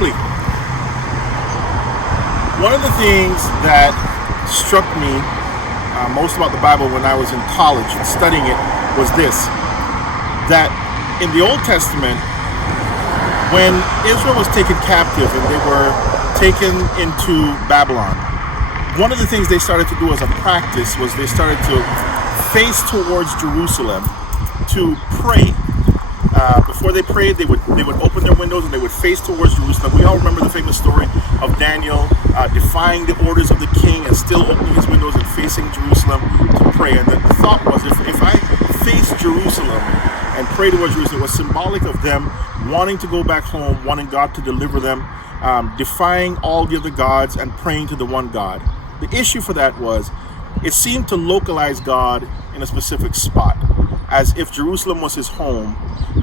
family, one of the things that struck me most about the Bible when I was in college and studying it was this, that in the Old Testament, when Israel was taken captive and they were taken into Babylon, one of the things they started to do as a practice was they started to face towards Jerusalem to pray. Before they prayed, they would open their windows and they would face towards Jerusalem. We all remember the famous story of Daniel defying the orders of the king and still opening his windows and facing Jerusalem to pray. And the thought was, if I face Jerusalem and pray towards Jerusalem, it was symbolic of them wanting to go back home, wanting God to deliver them, defying all the other gods and praying to the one God. The issue for that was it seemed to localize God in a specific spot, as if Jerusalem was his home,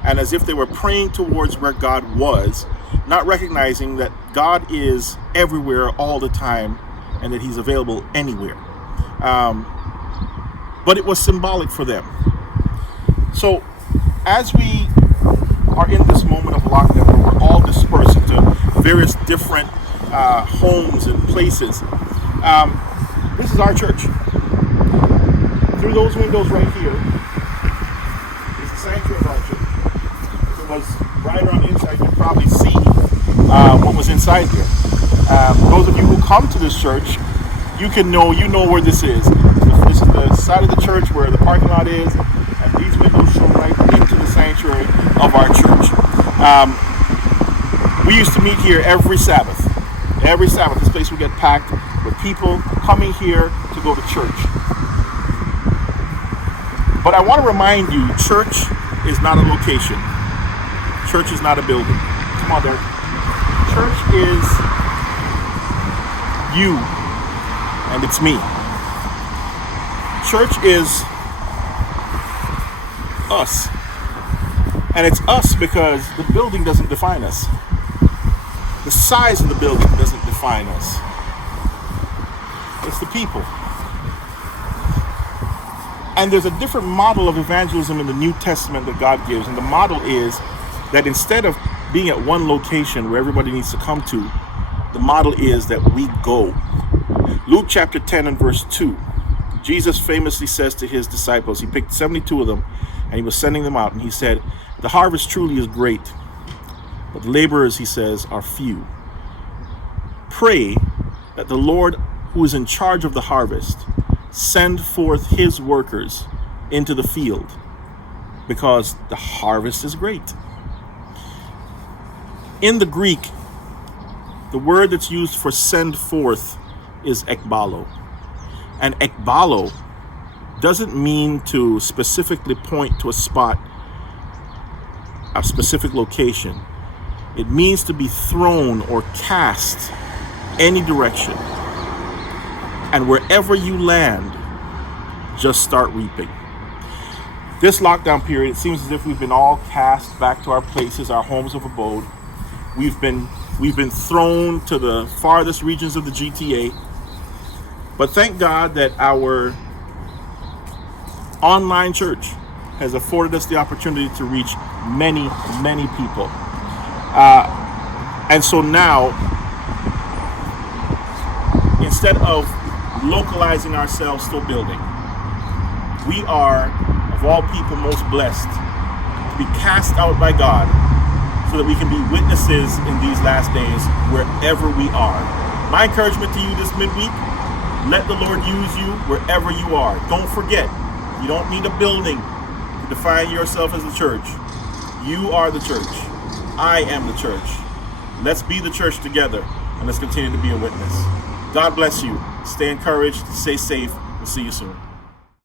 and as if they were praying towards where God was, not recognizing that God is everywhere all the time and that he's available anywhere. But it was symbolic for them. So as we are in this moment of lockdown where we're all dispersed into various different homes and places, this is our church. Through those windows right here is the sanctuary of our church. If it was right around the inside, you'd probably see what was inside here. Those of you who come to this church, you know where this is. This is the side of the church where the parking lot is, and these windows show right into the sanctuary of our church. We used to meet here every Sabbath. Every Sabbath, this place would get packed with people coming here to go to church. But I want to remind you, church is not a location. Church is not a building. Come on, Derek. Church is you, and it's me. Church is us. And it's us because the building doesn't define us. The size of the building doesn't define us. It's the people. And there's a different model of evangelism in the New Testament that God gives. And the model is that instead of being at one location where everybody needs to come to, the model is that we go. Luke chapter 10 and verse 2. Jesus famously says to his disciples, he picked 72 of them and he was sending them out. And he said, the harvest truly is great, but the laborers, he says, are few. Pray that the Lord who is in charge of the harvest send forth his workers into the field, because the harvest is great. In the Greek, the word that's used for send forth is ekbalo. And ekbalo doesn't mean to specifically point to a spot, a specific location. It means to be thrown or cast any direction. And wherever you land, just start reaping. This lockdown period, it seems as if we've been all cast back to our places, our homes of abode. We've been thrown to the farthest regions of the GTA. But thank God that our online church has afforded us the opportunity to reach many, many people. And so now, instead of localizing ourselves to a building, we are, of all people, most blessed to be cast out by God so that we can be witnesses in these last days wherever we are. My encouragement to you this midweek, let the Lord use you wherever you are. Don't forget, you don't need a building to define yourself as a church. You are the church. I am the church. Let's be the church together, and let's continue to be a witness. God bless you. Stay encouraged. Stay safe. We'll see you soon.